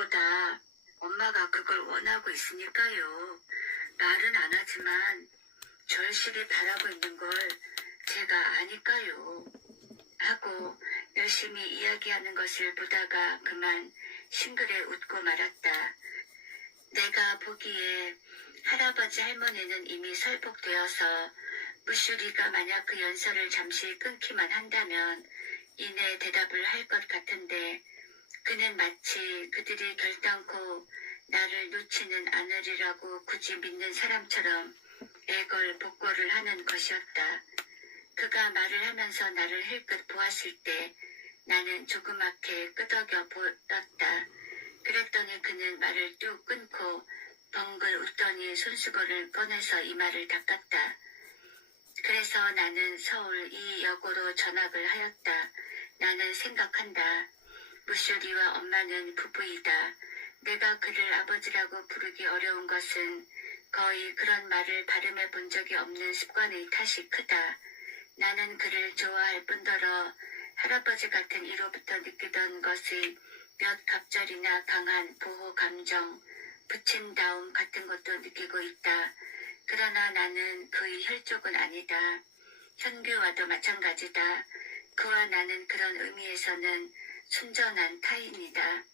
무엇보다 엄마가 그걸 원하고 있으니까요. 말은 안 하지만 절실히 바라고 있는 걸 제가 아니까요. 하고 열심히 이야기하는 것을 보다가 그만 싱그레 웃고 말았다. 내가 보기에 할아버지 할머니는 이미 설복되어서 무슈리가 만약 그 연설을 잠시 끊기만 한다면 이내 대답을 할 것 같은데 그는 마치 그들이 결단코 나를 놓지는 않으리라고 굳이 믿는 사람처럼 애걸복걸을 하는 것이었다. 그가 말을 하면서 나를 힐끗 보았을 때 나는 조그맣게 끄덕여 보였다. 그랬더니 그는 말을 뚝 끊고 벙글 웃더니 손수건을 꺼내서 이마를 닦았다. 그래서 나는 서울 이 역으로 전학을 하였다. 나는 생각한다. 무쇼리와 엄마는 부부이다. 내가 그를 아버지라고 부르기 어려운 것은 거의 그런 말을 발음해 본 적이 없는 습관의 탓이 크다. 나는 그를 좋아할 뿐더러 할아버지 같은 이로부터 느끼던 것의 몇 갑절이나 강한 보호 감정, 부친다움 같은 것도 느끼고 있다. 그러나 나는 그의 혈족은 아니다. 현규와도 마찬가지다. 그와 나는 그런 의미에서는 순전한 타인이다.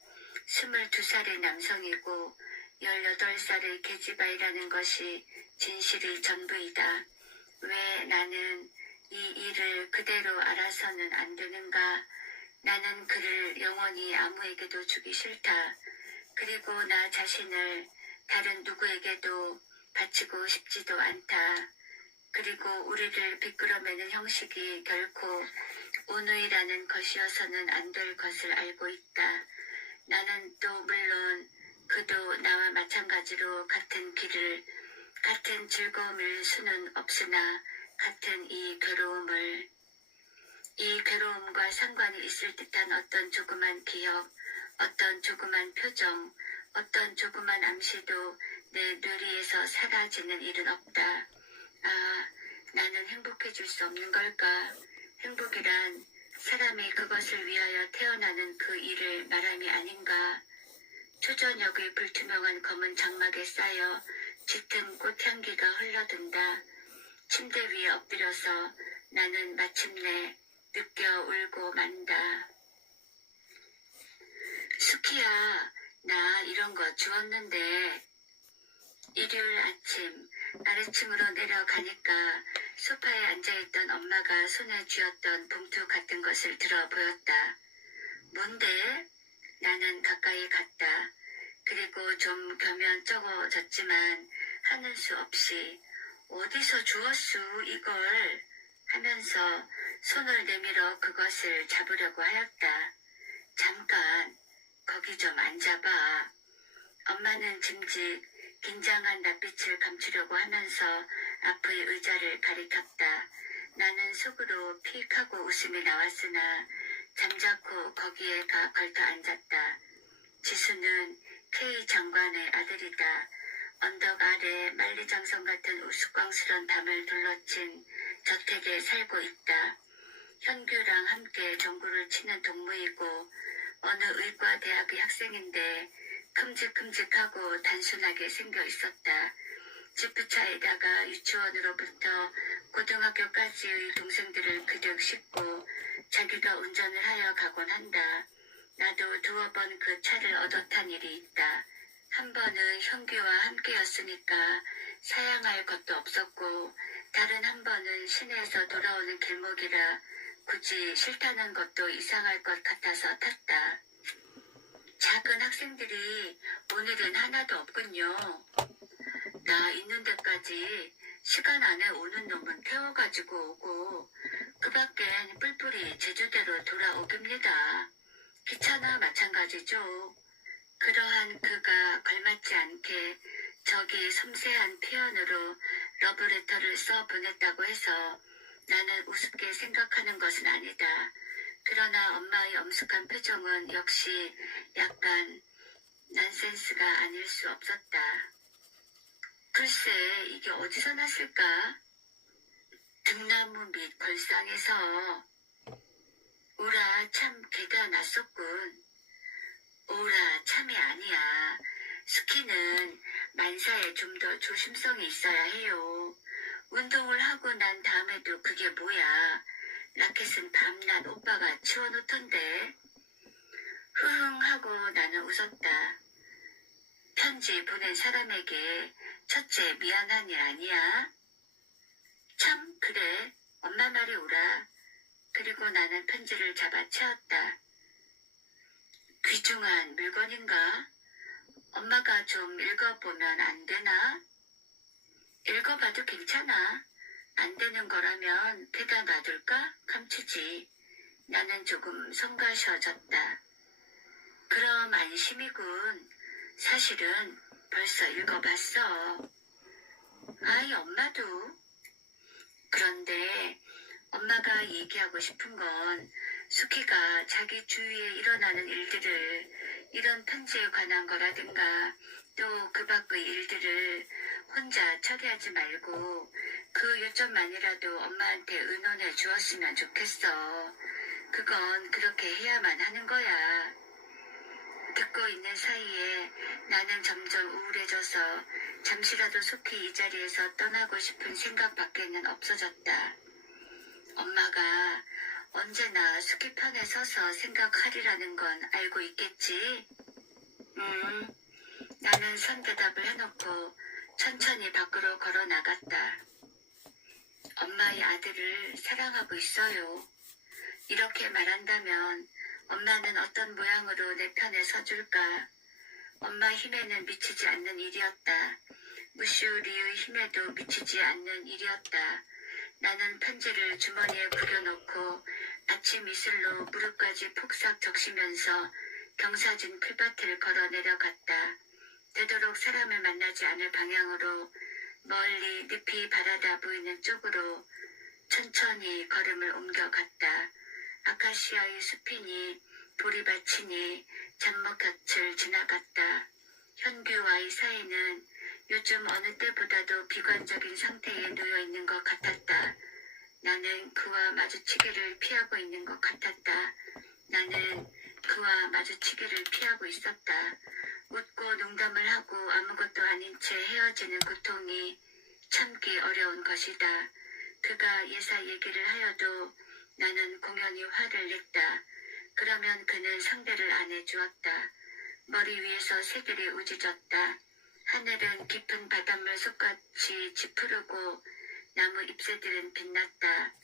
22살의 남성이고 18살의 계집아이라는 것이 진실의 전부이다. 왜 나는 이 일을 그대로 알아서는 안 되는가? 나는 그를 영원히 아무에게도 주기 싫다. 그리고 나 자신을 다른 누구에게도 바치고 싶지도 않다. 그리고 우리를 비끄러매는 형식이 결코 온누이라는 것이어서는 안 될 것을 알고 있다. 나는 또 물론 그도 나와 마찬가지로 같은 길을, 같은 즐거움일 수는 없으나 같은 이 괴로움과 상관이 있을 듯한 어떤 조그만 기억, 어떤 조그만 표정, 어떤 조그만 암시도 내 뇌리에서 사라지는 일은 없다. 아, 나는 행복해질 수 없는 걸까? 행복이란 사람이 그것을 위하여 태어나는 그 일을 말함이 아닌가? 초저녁의 불투명한 검은 장막에 쌓여 짙은 꽃향기가 흘러든다. 침대 위에 엎드려서 나는 마침내 느껴 울고 만다. 수키야, 나 이런 거 주웠는데. 일요일 아침 아래층으로 내려가니까 소파에 앉아있던 엄마가 손에 쥐었던 봉투 같은 것을 들어 보였다. 뭔데? 나는 가까이 갔다. 그리고 좀 겸연쩍어졌지만 하는 수 없이 어디서 주웠수 이걸 하면서 손을 내밀어 그것을 잡으려고 하였다. 잠깐 거기 좀 앉아봐. 엄마는 짐짓 긴장한 낯빛을 감추려고 하면서 앞의 의자를 가리켰다. 나는 속으로 픽 하고 웃음이 나왔으나 잠자코 거기에 가 걸터 앉았다. 지수는 K 장관의 아들이다. 언덕 아래 만리장성 같은 우스꽝스런 담을 둘러친 저택에 살고 있다. 현규랑 함께 전구를 치는 동무이고 어느 의과대학의 학생인데 큼직큼직하고 단순하게 생겨 있었다. 지프차에다가 유치원으로부터 고등학교까지의 동생들을 그득 싣고 자기가 운전을 하여 가곤 한다. 나도 2번 그 차를 얻어 탄 일이 있다. 한 번은 현규와 함께였으니까 사양할 것도 없었고 다른 한 번은 시내에서 돌아오는 길목이라 굳이 싫다는 것도 이상할 것 같아서 탔다. 작은 학생들이 오늘은 하나도 없군요. 나 있는 데까지 시간 안에 오는 놈은 태워가지고 오고 그 밖엔 뿔뿔이 제주대로 돌아오깁니다. 기차나 마찬가지죠. 그러한 그가 걸맞지 않게 저기 섬세한 표현으로 러브레터를 써 보냈다고 해서 나는 우습게 생각하는 것은 아니다. 그러나 엄마의 엄숙한 표정은 역시 약간 난센스가 아닐 수 없었다. 글쎄 이게 어디서 났을까? 등나무 밑 걸상에서. 오라 참 개가 났었군. 오라 참이 아니 좀 더 조심성이 있어야 해요. 운동을 하고 난 다음에도 그게 뭐야. 라켓은 밤낮 오빠가 치워놓던데. 흐흥 하고 나는 웃었다. 편지 보낸 사람에게 첫째 미안한 일 아니야? 참 그래. 엄마 말이 옳아. 그리고 나는 편지를 잡아 채웠다. 귀중한 물건인가? 엄마가 좀 읽어보면 안 되나? 읽어봐도 괜찮아. 안 되는 거라면 대다 놔둘까? 감추지. 나는 조금 성가셔졌다. 그럼 안심이군. 사실은 벌써 읽어봤어. 아이 엄마도. 그런데 엄마가 얘기하고 싶은 건 수키가 자기 주위에 일어나는 일들을 이런 편지에 관한 거라든가 또 그 밖의 일들을 혼자 처리하지 말고 그 요점만이라도 엄마한테 의논해 주었으면 좋겠어. 그건 그렇게 해야만 하는 거야. 듣고 있는 사이에 나는 점점 우울해져서 잠시라도 속히 이 자리에서 떠나고 싶은 생각밖에는 없어졌다. 엄마가 언제나 수키 편에 서서 생각하리라는 건 알고 있겠지? 나는 선대답을 해놓고 천천히 밖으로 걸어 나갔다. 엄마의 아들을 사랑하고 있어요. 이렇게 말한다면 엄마는 어떤 모양으로 내 편에 서줄까? 엄마 힘에는 미치지 않는 일이었다. 무시우리의 힘에도 미치지 않는 일이었다. 나는 편지를 주머니에 구겨놓고 아침 이슬로 무릎까지 폭삭 적시면서 경사진 풀밭을 걸어 내려갔다. 되도록 사람을 만나지 않을 방향으로 멀리 늪이 바라다 보이는 쪽으로 천천히 걸음을 옮겨갔다. 아카시아의 숲이니 보리밭이니 잡목 곁을 지나갔다. 현규와의 사이는 요즘 어느 때보다도 비관적인 상태에 놓여 있는 것 같았다. 나는 그와 마주치기를 피하고 있는 것 같았다. 나는 그와 마주치기를 피하고 있었다. 웃고 농담을 하고 아무것도 아닌 채 헤어지는 고통이 참기 어려운 것이다. 그가 예사 얘기를 하여도 나는 공연히 화를 냈다. 그러면 그는 상대를 안 해주었다. 머리 위에서 새들이 우짖었다. 하늘은 깊은 바닷물 속같이 짙푸르고 나무 잎새들은 빛났다.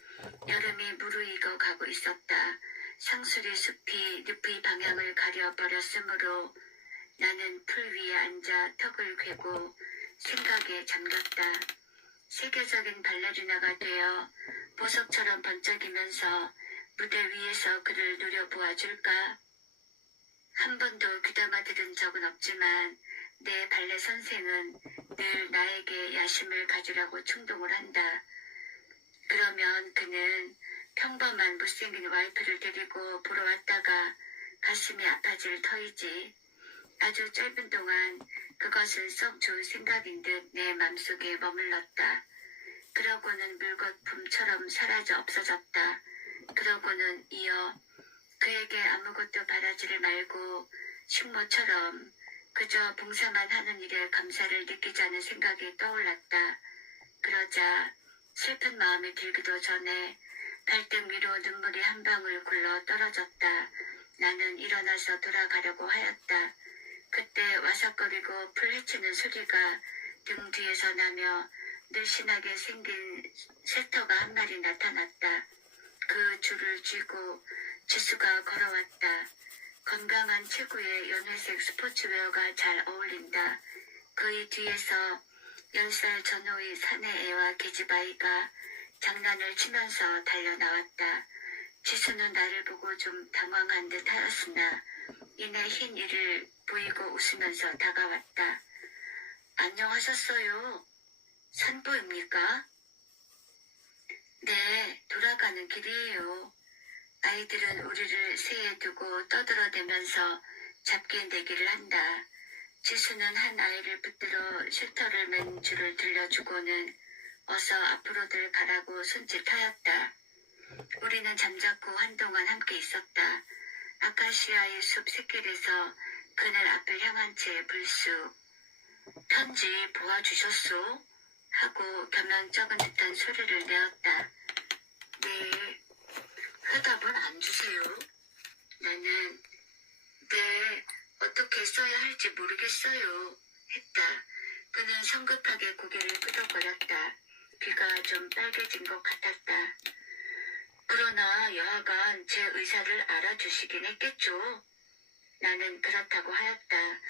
여름이 무르익어 가고 있었다. 상수리 숲이 늪의 방향을 가려버렸으므로 나는 풀 위에 앉아 턱을 괴고 생각에 잠겼다. 세계적인 발레리나가 되어 보석처럼 번쩍이면서 무대 위에서 그를 노려보아줄까? 한 번도 귀담아 들은 적은 없지만 내 발레 선생은 늘 나에게 야심을 가지라고 충동을 한다. 그러면 그는 평범한 못생긴 와이프를 데리고 보러 왔다가 가슴이 아파질 터이지. 아주 짧은 동안 그것은 썩 좋은 생각인 듯 내 맘속에 머물렀다. 그러고는 물거품처럼 사라져 없어졌다. 그러고는 이어 그에게 아무것도 바라지를 말고 식모처럼 그저 봉사만 하는 일에 감사를 느끼자는 생각이 떠올랐다. 그러자 슬픈 마음이 들기도 전에 발등 위로 눈물이 한 방울 굴러 떨어졌다. 나는 일어나서 돌아가려고 하였다. 그때 와삭거리고 풀 헤치는 소리가 등 뒤에서 나며 늘씬하게 생긴 새터가 한 마리 나타났다. 그 줄을 쥐고 지수가 걸어왔다. 건강한 체구의 연회색 스포츠웨어가 잘 어울린다. 그의 뒤에서 10살 전후의 사내애와 계집아이가 장난을 치면서 달려나왔다. 지수는 나를 보고 좀 당황한 듯 하였으나 이내 흰 이를 보이고 웃으면서 다가왔다. 안녕하셨어요. 산보입니까? 네, 돌아가는 길이에요. 아이들은 우리를 새에 두고 떠들어대면서 잡기 내기를 한다. 지수는 한 아이를 붙들어 쉘터를 맨 줄을 들려주고는 어서 앞으로들 가라고 손짓하였다. 우리는 잠자코 한동안 함께 있었다. 아카시아의 숲 샛길에서 그늘 앞을 향한 채 불쑥 편지 보아주셨소? 하고 겸연쩍은 듯한 소리를 내었다. 네. 회답은 안 주세요. 나는 네, 어떻게 써야 할지 모르겠어요. 했다. 그는 성급하게 고개를 끄덕거렸다. 귀가 좀 빨개진 것 같았다. 그러나 여하간 제 의사를 알아주시긴 했겠죠. 나는 그렇다고 하였다.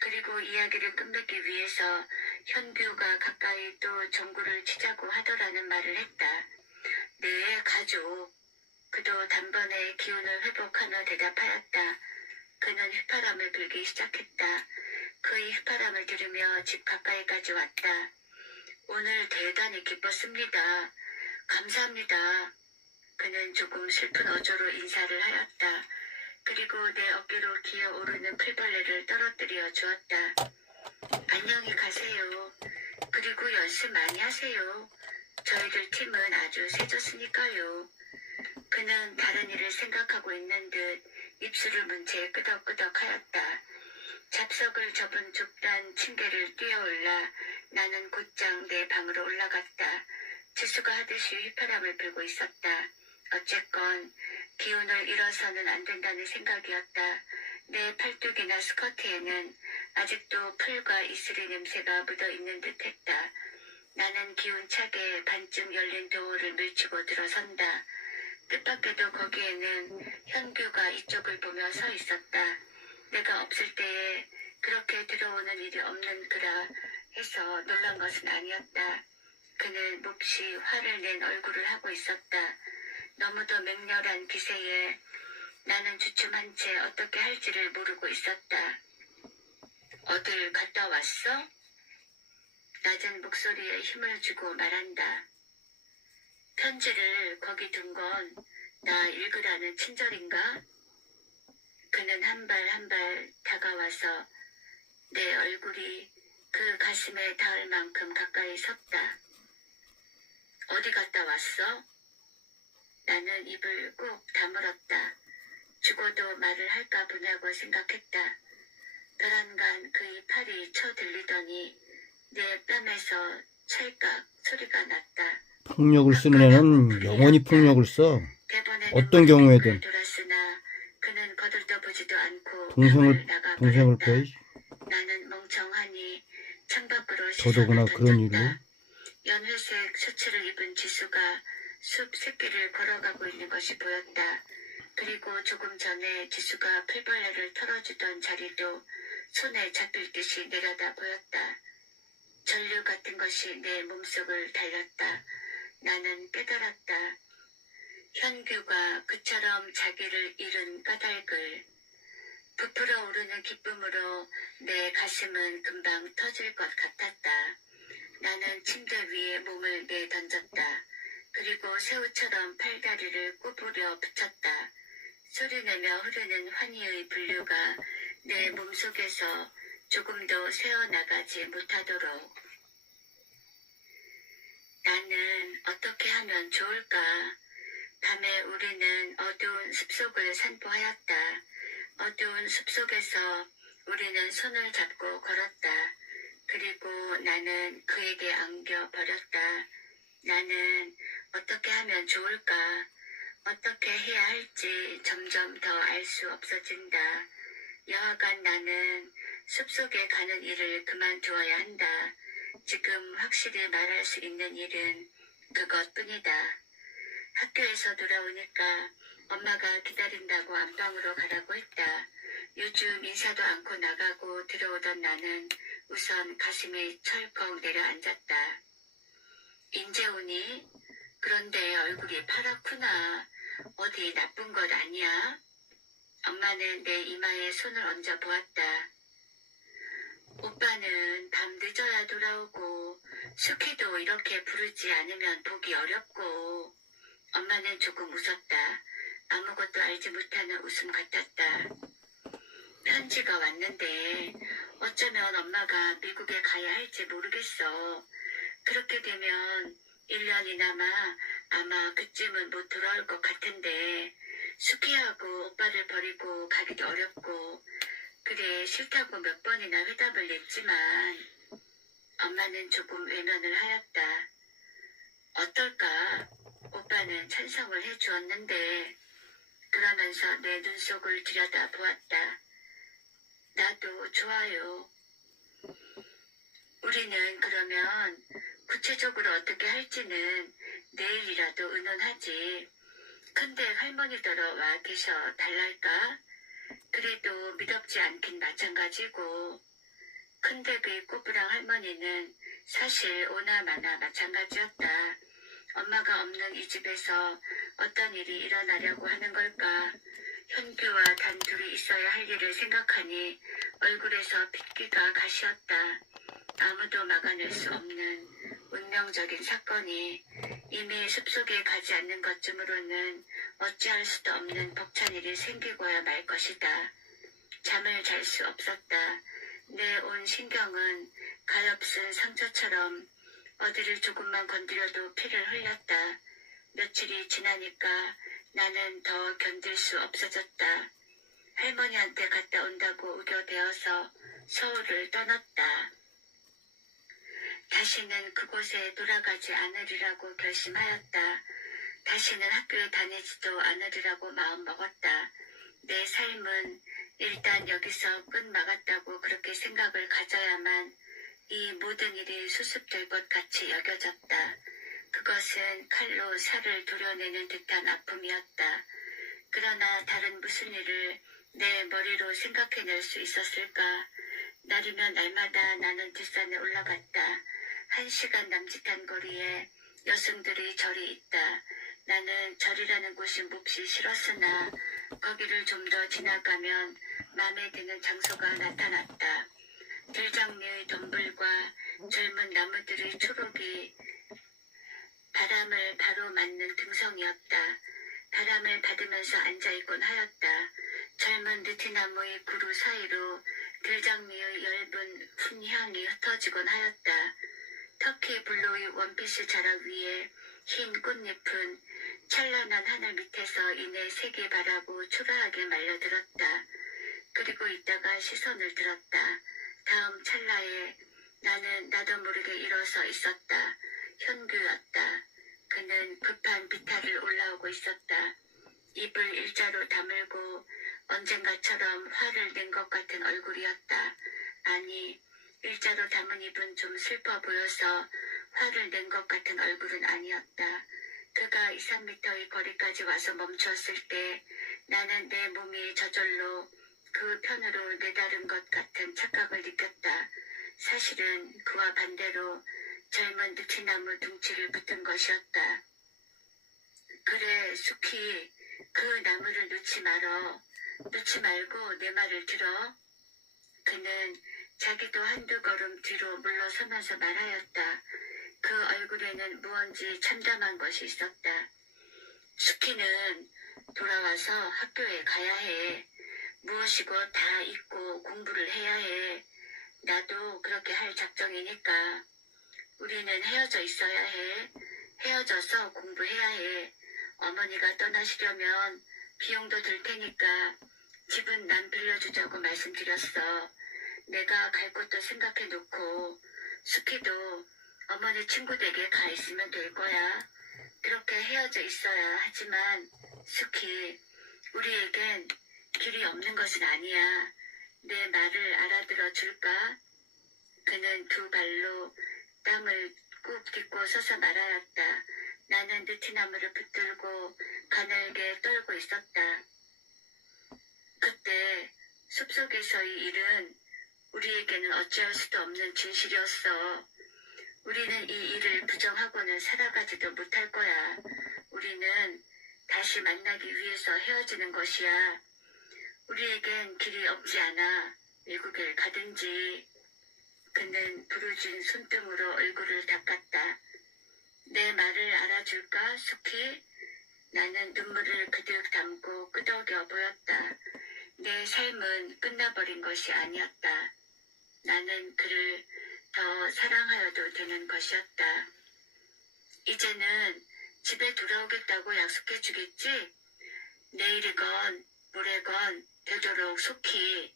그리고 이야기를 끝맺기 위해서 현규가 가까이 또 전구를 치자고 하더라는 말을 했다. 네, 가죠. 그도 단번에 기운을 회복하며 대답하였다. 그는 휘파람을 불기 시작했다. 그의 휘파람을 들으며 집 가까이까지 왔다. 오늘 대단히 기뻤습니다. 감사합니다. 그는 조금 슬픈 어조로 인사를 하였다. 그리고 내 어깨로 기어오르는 풀벌레를 떨어뜨려 주었다. 안녕히 가세요. 그리고 연습 많이 하세요. 저희들 팀은 아주 세졌으니까요. 그는 다른 일을 생각하고 있는 듯 입술을 문 채 끄덕끄덕 하였다. 잡석을 접은 좁단 층계를 뛰어올라 나는 곧장 내 방으로 올라갔다. 지수가 하듯이 휘파람을 불고 있었다. 어쨌건 기운을 잃어서는 안 된다는 생각이었다. 내 팔뚝이나 스커트에는 아직도 풀과 이슬의 냄새가 묻어있는 듯했다. 나는 기운차게 반쯤 열린 도어를 밀치고 들어선다. 뜻밖에도 거기에는 현규가 이쪽을 보며 서 있었다. 내가 없을 때에 그렇게 들어오는 일이 없는 그라 해서 놀란 것은 아니었다. 그는 몹시 화를 낸 얼굴을 하고 있었다. 너무도 맹렬한 기세에 나는 주춤한 채 어떻게 할지를 모르고 있었다. 어딜 갔다 왔어? 낮은 목소리에 힘을 주고 말한다. 편지를 거기 둔 건 나 읽으라는 친절인가? 그는 한 발 한 발 다가와서 내 얼굴이 그 가슴에 닿을 만큼 가까이 섰다. 어디 갔다 왔어? 나는 입을 꾹 다물었다. 죽어도 말을 할까 보냐고 생각했다. 벼랑간 그의 팔이 쳐들리더니 내 뺨에서 찰깍 소리가 났다. 폭력을 쓰는 애는 영원히 폭력을 써. 어떤 경우에든. 돌았으나 그는 거들떠보지도 않고 동생을 패. 나는 멍청하니 창밖으로 더더구나 시선을 그런 일로. 던졌다. 연회색 셔츠를 입은 지수가 숲 새끼를 걸어가고 있는 것이 보였다. 그리고 조금 전에 지수가 풀벌레를 털어주던 자리도 손에 잡힐 듯이 내려다 보였다. 전류 같은 것이 내 몸속을 달렸다. 나는 깨달았다. 현규가 그처럼 자기를 잃은 까닭을. 부풀어 오르는 기쁨으로 내 가슴은 금방 터질 것 같았다. 나는 침대 위에 몸을 내던졌다. 그리고 새우처럼 팔다리를 구부려 붙였다. 소리내며 흐르는 환희의 분류가 내 몸속에서 조금도 새어나가지 못하도록. 나는 어떻게 하면 좋을까? 밤에 우리는 어두운 숲속을 산보하였다. 어두운 숲속에서 우리는 손을 잡고 걸었다. 그리고 나는 그에게 안겨버렸다. 나는 어떻게 하면 좋을까? 어떻게 해야 할지 점점 더 알 수 없어진다. 여하간 나는 숲속에 가는 일을 그만두어야 한다. 지금 확실히 말할 수 있는 일은 그것뿐이다. 학교에서 돌아오니까 엄마가 기다린다고 안방으로 가라고 했다. 요즘 인사도 않고 나가고 들어오던 나는 우선 가슴이 철컥 내려앉았다. 인제 오니? 그런데 얼굴이 파랗구나. 어디 나쁜 것 아니야? 엄마는 내 이마에 손을 얹어 보았다. 오빠는 밤 늦어야 돌아오고 숙희도 이렇게 부르지 않으면 보기 어렵고. 엄마는 조금 웃었다. 아무것도 알지 못하는 웃음 같았다. 편지가 왔는데 어쩌면 엄마가 미국에 가야 할지 모르겠어. 그렇게 되면 1년이나마 아마 그쯤은 못 돌아올 것 같은데 숙희하고 오빠를 버리고 가기도 어렵고. 그래, 싫다고 몇 번이나 회답을 냈지만 엄마는 조금 외면을 하였다. 어떨까? 오빠는 찬성을 해주었는데 그러면서 내 눈속을 들여다 보았다. 나도 좋아요. 우리는 그러면 구체적으로 어떻게 할지는 내일이라도 의논하지. 근데 할머니더러 와 계셔 달랄까? 그래도 미덥지 않긴 마찬가지고. 큰데비 꼬부랑 할머니는 사실 오나마나 마찬가지였다. 엄마가 없는 이 집에서 어떤 일이 일어나려고 하는 걸까? 현규와 단둘이 있어야 할 일을 생각하니 얼굴에서 핏기가 가시었다. 아무도 막아낼 수 없는 운명적인 사건이 이미 숲속에 가지 않는 것쯤으로는 어찌할 수도 없는 벅찬 일이 생기고야 말 것이다. 잠을 잘 수 없었다. 내 온 신경은 가엾은 상처처럼 어디를 조금만 건드려도 피를 흘렸다. 며칠이 지나니까 나는 더 견딜 수 없어졌다. 할머니한테 갔다 온다고 우겨대어서 서울을 떠났다. 다시는 그곳에 돌아가지 않으리라고 결심하였다. 다시는 학교에 다니지도 않으리라고 마음먹었다. 내 삶은 일단 여기서 끝막았다고 그렇게 생각을 가져야만 이 모든 일이 수습될 것 같이 여겨졌다. 그것은 칼로 살을 도려내는 듯한 아픔이었다. 그러나 다른 무슨 일을 내 머리로 생각해낼 수 있었을까? 날이면 날마다 나는 뒷산에 올라갔다. 1시간 남짓한 거리에 여승들의 절이 있다. 나는 절이라는 곳이 몹시 싫었으나 거기를 좀 더 지나가면 마음에 드는 장소가 나타났다. 들장미의 덤불과 젊은 나무들의 초록이 바람을 바로 맞는 등성이었다. 바람을 받으면서 앉아있곤 하였다. 젊은 느티나무의 구루 사이로 들장미의 엷은 훈향이 흩어지곤 하였다. 터키 블루의 원피스 자락 위에 흰 꽃잎은 찬란한 하늘 밑에서 이내 색이 바라고 초라하게 말려들었다. 그리고 있다가 시선을 들었다. 다음 찰나에 나는 나도 모르게 일어서 있었다. 현규였다. 그는 급한 비탈을 올라오고 있었다. 입을 일자로 다물고 언젠가처럼 화를 낸 것 같은 얼굴이었다. 아니, 일자로 담은 입은 좀 슬퍼 보여서 화를 낸 것 같은 얼굴은 아니었다. 그가 2, 3미터의 거리까지 와서 멈췄을 때 나는 내 몸이 저절로 그 편으로 내다른 것 같은 착각을 느꼈다. 사실은 그와 반대로 젊은 느티나무 둥치를 붙은 것이었다. 그래, 수키, 그 나무를 놓지 말어. 놓지 말고 내 말을 들어. 그는 자기도 한두 걸음 뒤로 물러서면서 말하였다. 그 얼굴에는 무언지 참담한 것이 있었다. 수키는 돌아와서 학교에 가야 해. 무엇이고 다 잊고 공부를 해야 해. 나도 그렇게 할 작정이니까. 우리는 헤어져 있어야 해. 헤어져서 공부해야 해. 어머니가 떠나시려면 비용도 들 테니까 집은 난 빌려주자고 말씀드렸어. 내가 갈 곳도 생각해 놓고 수키도 어머니 친구 댁에 가 있으면 될 거야. 그렇게 헤어져 있어야 하지만 수키, 우리에겐 길이 없는 것은 아니야. 내 말을 알아들어 줄까? 그는 두 발로 땅을 꾹 딛고 서서 말하였다. 나는 느티나무를 붙들고 가늘게 떨고 있었다. 그때 숲속에서의 일은 우리에게는 어찌할 수도 없는 진실이었어. 우리는 이 일을 부정하고는 살아가지도 못할 거야. 우리는 다시 만나기 위해서 헤어지는 것이야. 우리에겐 길이 없지 않아. 외국에 가든지. 그는 부르진 손등으로 얼굴을 닦았다. 내 말을 알아줄까, 수키? 나는 눈물을 그득 담고 끄덕여 보였다. 내 삶은 끝나버린 것이 아니었다. 나는 그를 더 사랑하여도 되는 것이었다. 이제는 집에 돌아오겠다고 약속해 주겠지? 내일이건 모레건 되도록 속히.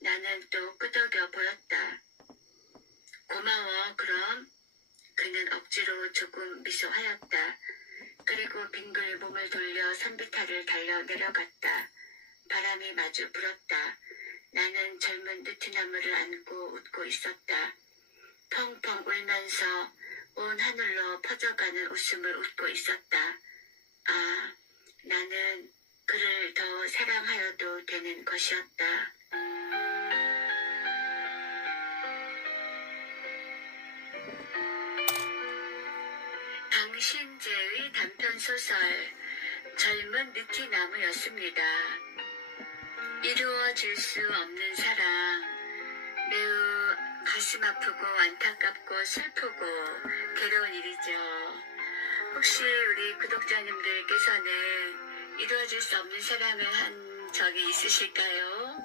나는 또 끄덕여 보였다. 곧 고마워. 그럼 그는 억지로 조금 미소하였다. 그리고 빙글 몸을 돌려 산비탈을 달려 내려갔다. 바람이 마주 불었다. 나는 젊은 느티나무를 안고 웃고 있었다. 펑펑 울면서 온 하늘로 퍼져가는 웃음을 웃고 있었다. 아, 나는 그를 더 사랑하여도 되는 것이었다. 당신제의 단편소설 젊은 느티나무였습니다. 이루어질 수 없는 사랑, 매우 가슴 아프고 안타깝고 슬프고 괴로운 일이죠. 혹시 우리 구독자님들께서는 이루어질 수 없는 사랑을 한 적이 있으실까요?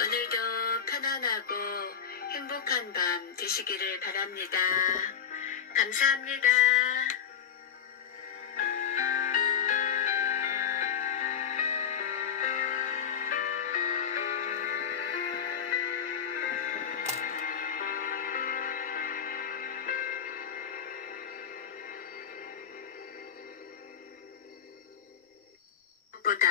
오늘도 편안하고 행복한 밤 되시기를 바랍니다. 감사합니다. 보다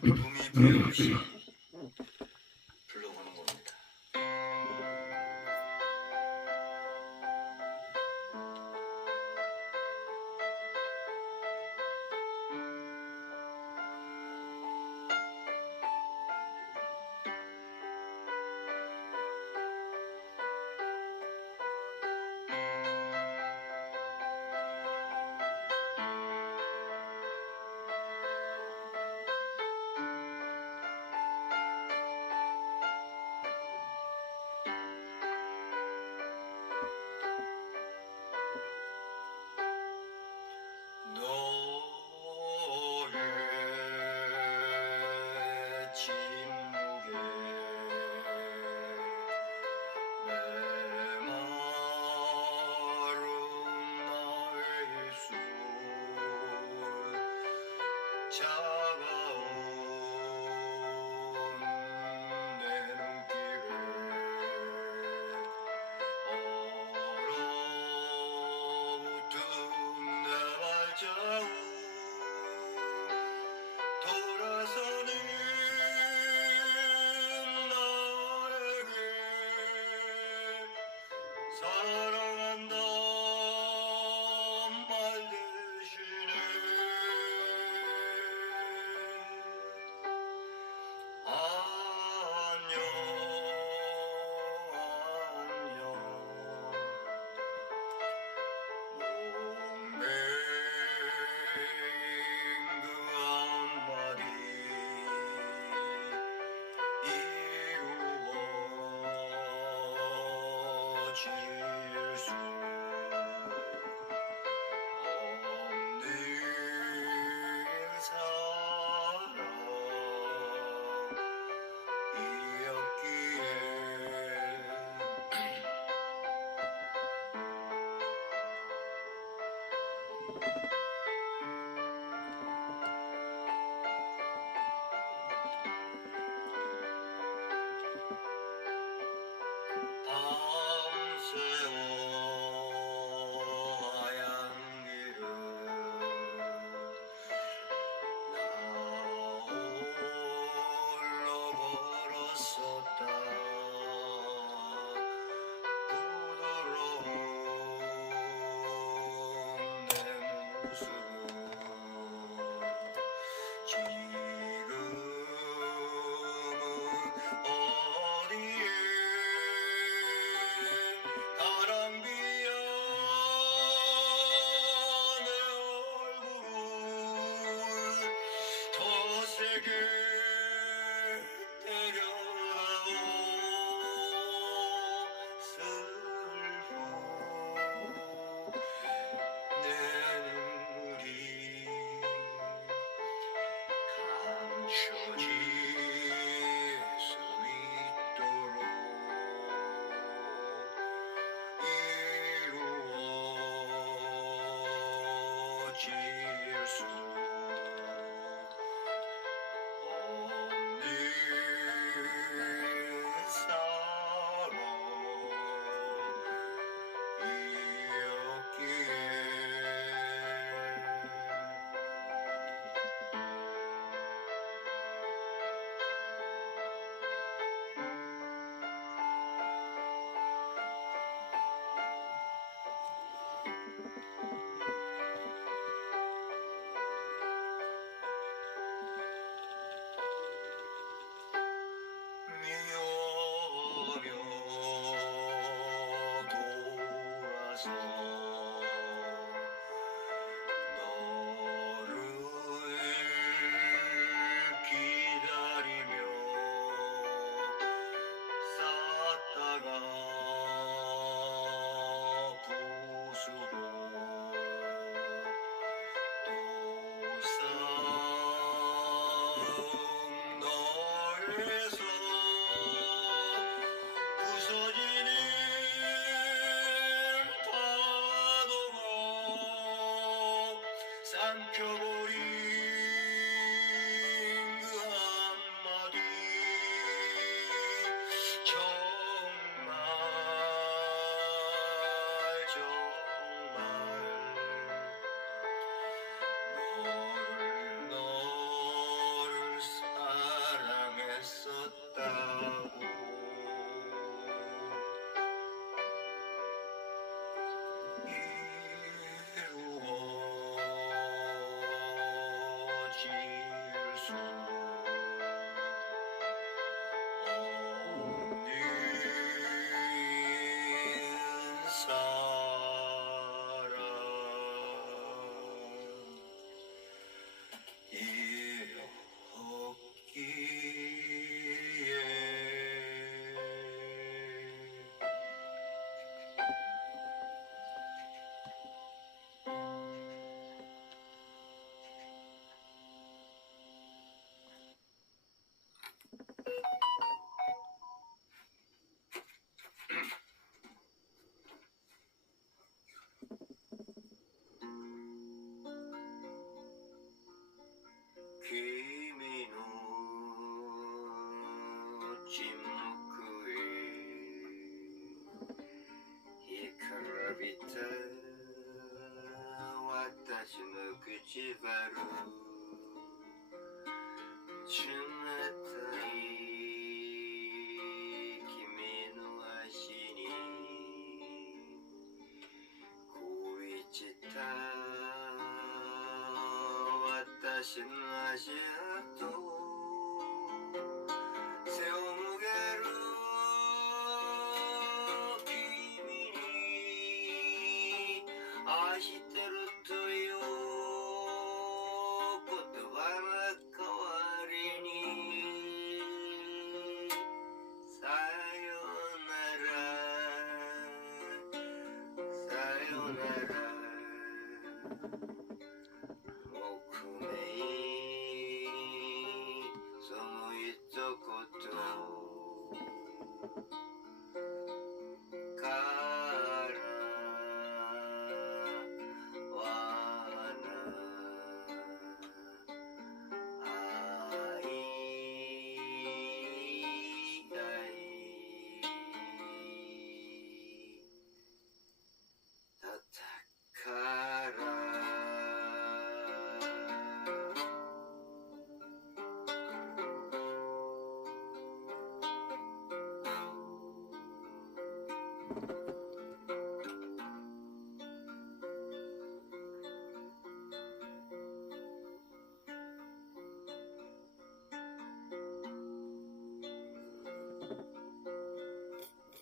꿈이 부여없이 불러보는 겁니다. 너의 침묵에 내 마른 나의 입술 차가운 내 눈길에 얼어붙은 내 발자국 돌아서는 나에게 사랑한다 말 대신에 안녕 안녕 몽매인 그 한마디 이루어질 수 없는 밤새워 하얀 길을 나 홀로 걸었었다. 부드러운 내 모습은 지금은 어디에 가랑비야 내 얼굴을 더 세게 때려다오 슬퍼 내 눈물이 너를 기다리며 쌌다가 부수고 또 쌓은 너에서 부서지는 파도가 삼켜버린 그 한마디 정말 정말 너를 사랑했었다고 이루어질 수 없는 사랑 없기에君の沈黙へ干からびた私の口ばる冷たい君の足に恋散った私の足跡背を向ける君に愛してるという言葉の代わりにさよならさよなら木目その一言からは愛だったから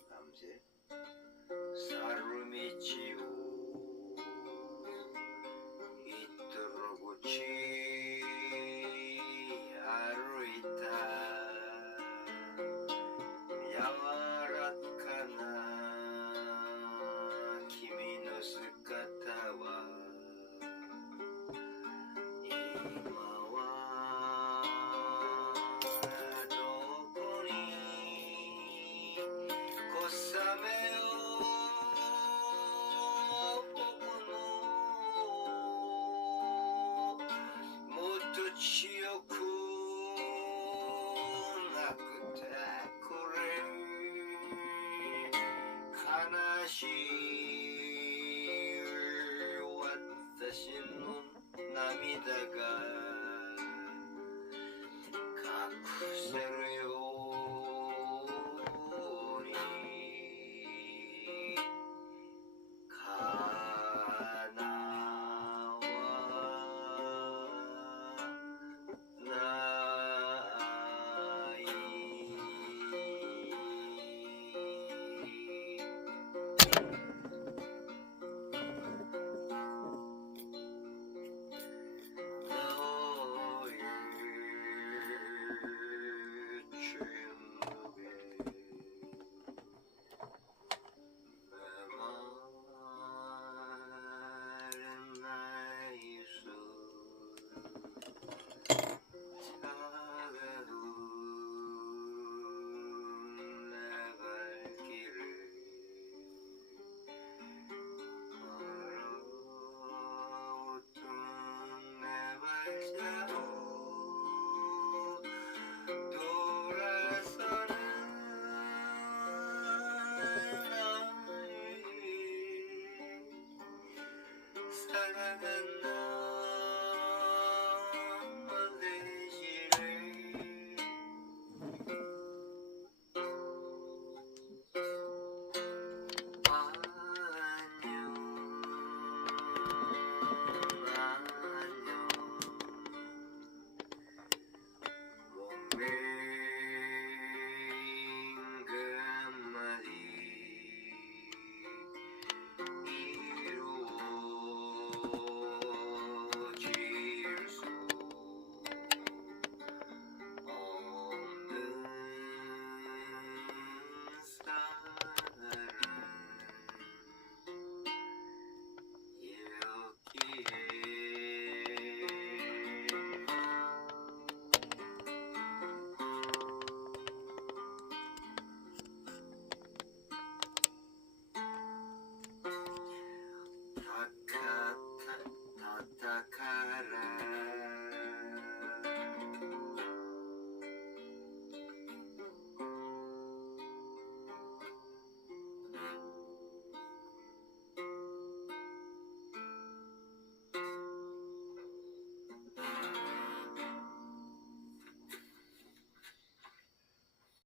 밤새 살을 미치고 이토록 굳이歩いた柔らかな君の姿は今はどこに小雨を僕のもっと強くなくてくれ悲しい私の涙が